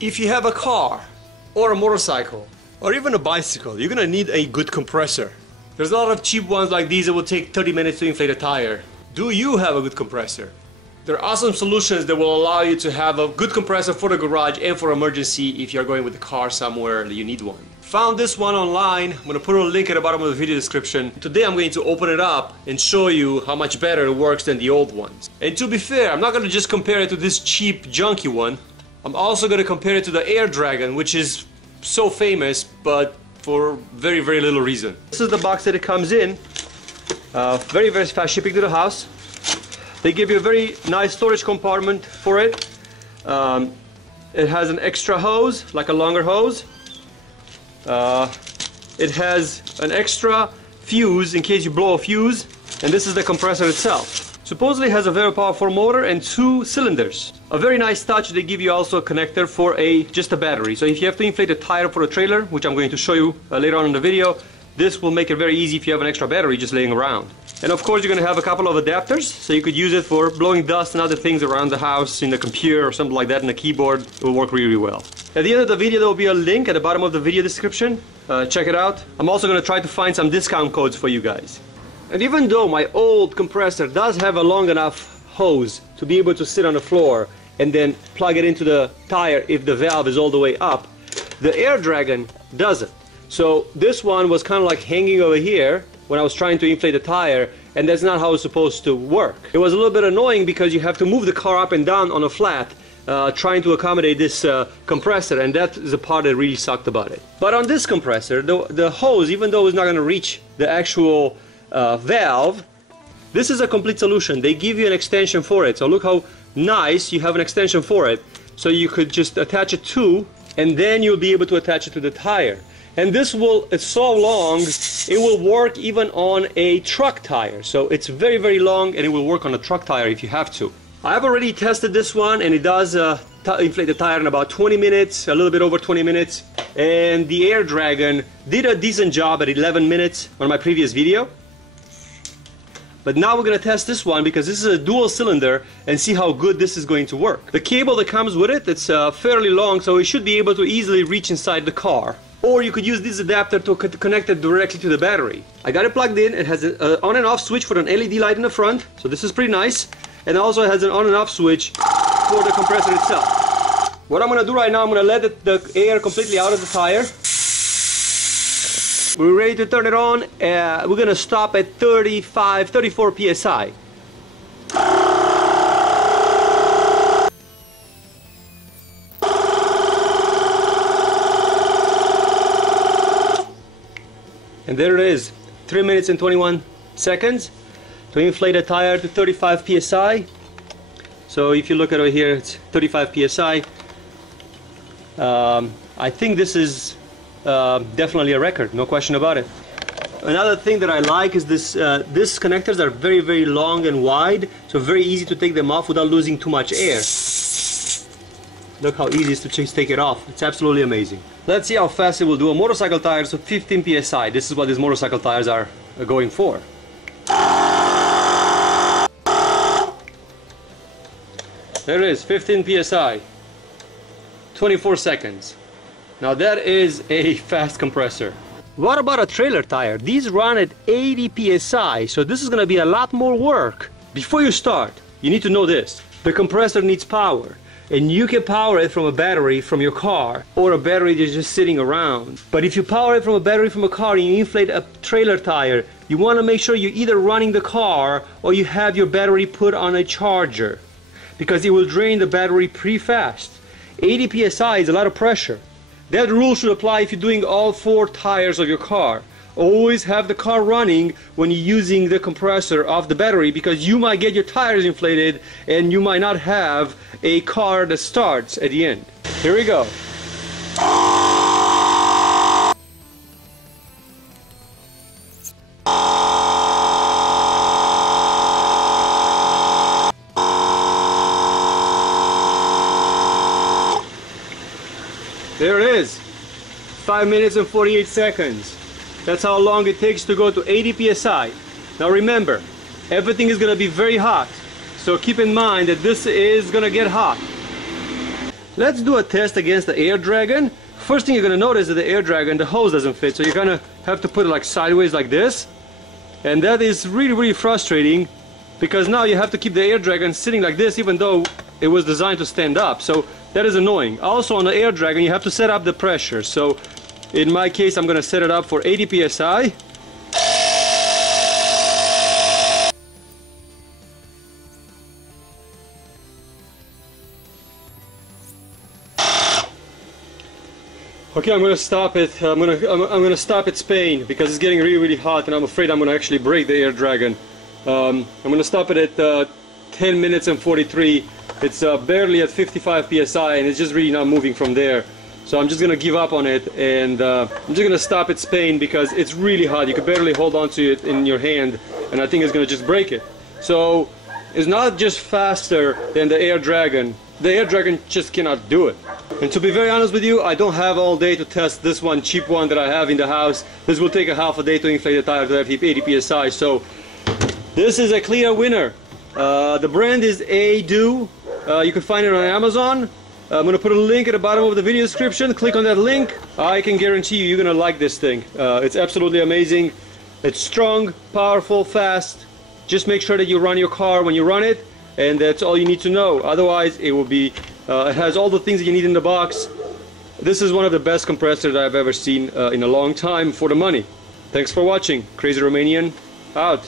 If you have a car or a motorcycle or even a bicycle, you're gonna need a good compressor. There's a lot of cheap ones like these that will take 30 minutes to inflate a tire. Do you have a good compressor? There are awesome solutions that will allow you to have a good compressor for the garage and for emergency if you're going with the car somewhere that you need one. Found this one online. I'm gonna put a link at the bottom of the video description. Today I'm going to open it up and show you how much better it works than the old ones. And to be fair, I'm not gonna just compare it to this cheap junky one. I'm also gonna compare it to the Air Dragon, which is so famous, but for very, very little reason. This is the box that it comes in. Very, very fast shipping to the house. They give you a very nice storage compartment for it. It has an extra hose, like a longer hose. It has an extra fuse in case you blow a fuse, and this is the compressor itself. Supposedly has a very powerful motor and 2 cylinders. A very nice touch, they give you also a connector for just a battery. So if you have to inflate a tire for a trailer, which I'm going to show you later on in the video, this will make it very easy if you have an extra battery just laying around. And of course you're going to have a couple of adapters, so you could use it for blowing dust and other things around the house, in the computer or something like that, in the keyboard. It will work really well. At the end of the video there will be a link at the bottom of the video description. Check it out. I'm also going to try to find some discount codes for you guys. And even though my old compressor does have a long enough hose to be able to sit on the floor and then plug it into the tire if the valve is all the way up, the Air Dragon doesn't. So this one was kind of like hanging over here when I was trying to inflate the tire, and that's not how it's supposed to work. It was a little bit annoying because you have to move the car up and down on a flat trying to accommodate this compressor, and that is the part that really sucked about it. But on this compressor, the hose, even though it's not going to reach the actual valve, this is a complete solution. They give you an extension for it. So look how nice, you have an extension for it. So you could just attach it to, and then you'll be able to attach it to the tire. And this it's so long, it will work even on a truck tire. So it's very, very long, and it will work on a truck tire if you have to. I've already tested this one, and it does inflate the tire in about 20 minutes, a little bit over 20 minutes. And the Air Dragon did a decent job at 11 minutes on my previous video. But now we're going to test this one because this is a dual cylinder and see how good this is going to work. The cable that comes with it, it's fairly long, so it should be able to easily reach inside the car. Or you could use this adapter to connect it directly to the battery. I got it plugged in. It has an on and off switch for an LED light in the front, so this is pretty nice. And also it has an on and off switch for the compressor itself. What I'm going to do right now, I'm going to let the air completely out of the tire. We're ready to turn it on. We're going to stop at 34 psi. And there it is, 3 minutes and 21 seconds to inflate a tire to 35 psi. So if you look at over here, it's 35 psi. I think this is definitely a record, no question about it. Another thing that I like is these connectors are very, very long and wide, so very easy to take them off without losing too much air. Look how easy it is to just take it off. It's absolutely amazing. Let's see how fast it will do. A motorcycle tire, so 15 psi. This is what these motorcycle tires are going for. There it is, 15 psi. 24 seconds. Now that is a fast compressor. What about a trailer tire? These run at 80 psi, so this is going to be a lot more work. Before you start, you need to know this. The compressor needs power. And you can power it from a battery from your car, or a battery that's just sitting around. But if you power it from a battery from a car and you inflate a trailer tire, you want to make sure you're either running the car or you have your battery put on a charger, because it will drain the battery pretty fast. 80 psi is a lot of pressure. That rule should apply if you're doing all 4 tires of your car. Always have the car running when you're using the compressor off the battery, because you might get your tires inflated and you might not have a car that starts at the end. Here we go. There it is. 5 minutes and 48 seconds. That's how long it takes to go to 80 psi. Now remember, everything is going to be very hot, so keep in mind that this is going to get hot. let's do a test against the Air Dragon. First thing you're gonna notice is that the Air Dragon, the hose doesn't fit, so you're gonna have to put it like sideways like this, and that is really frustrating because now you have to keep the Air Dragon sitting like this even though it was designed to stand up, so that is annoying. Also on the Air Dragon you have to set up the pressure, so in my case I'm gonna set it up for 80 psi. Okay, I'm gonna stop it. I'm gonna stop its pain because it's getting really hot, and I'm afraid I'm gonna actually break the Air Dragon. I'm gonna stop it at 10 minutes and 43. It's barely at 55 psi, and it's just really not moving from there. So I'm just gonna give up on it, and I'm just gonna stop its pain because it's really hot. You can barely hold on to it in your hand, and I think it's gonna just break it. So it's not just faster than the Air Dragon. The Air Dragon just cannot do it. And to be very honest with you, I don't have all day to test this one cheap one that I have in the house. This will take a half a day to inflate the tire to have 80 psi. So this is a clear winner. The brand is Audew. You can find it on Amazon. I'm going to put a link at the bottom of the video description. Click on that link. I can guarantee you, you're going to like this thing. It's absolutely amazing. It's strong, powerful, fast. Just make sure that you run your car when you run it, and that's all you need to know. Otherwise, it will be. It has all the things that you need in the box. This is one of the best compressors I've ever seen in a long time for the money. Thanks for watching. Crazy Romanian out.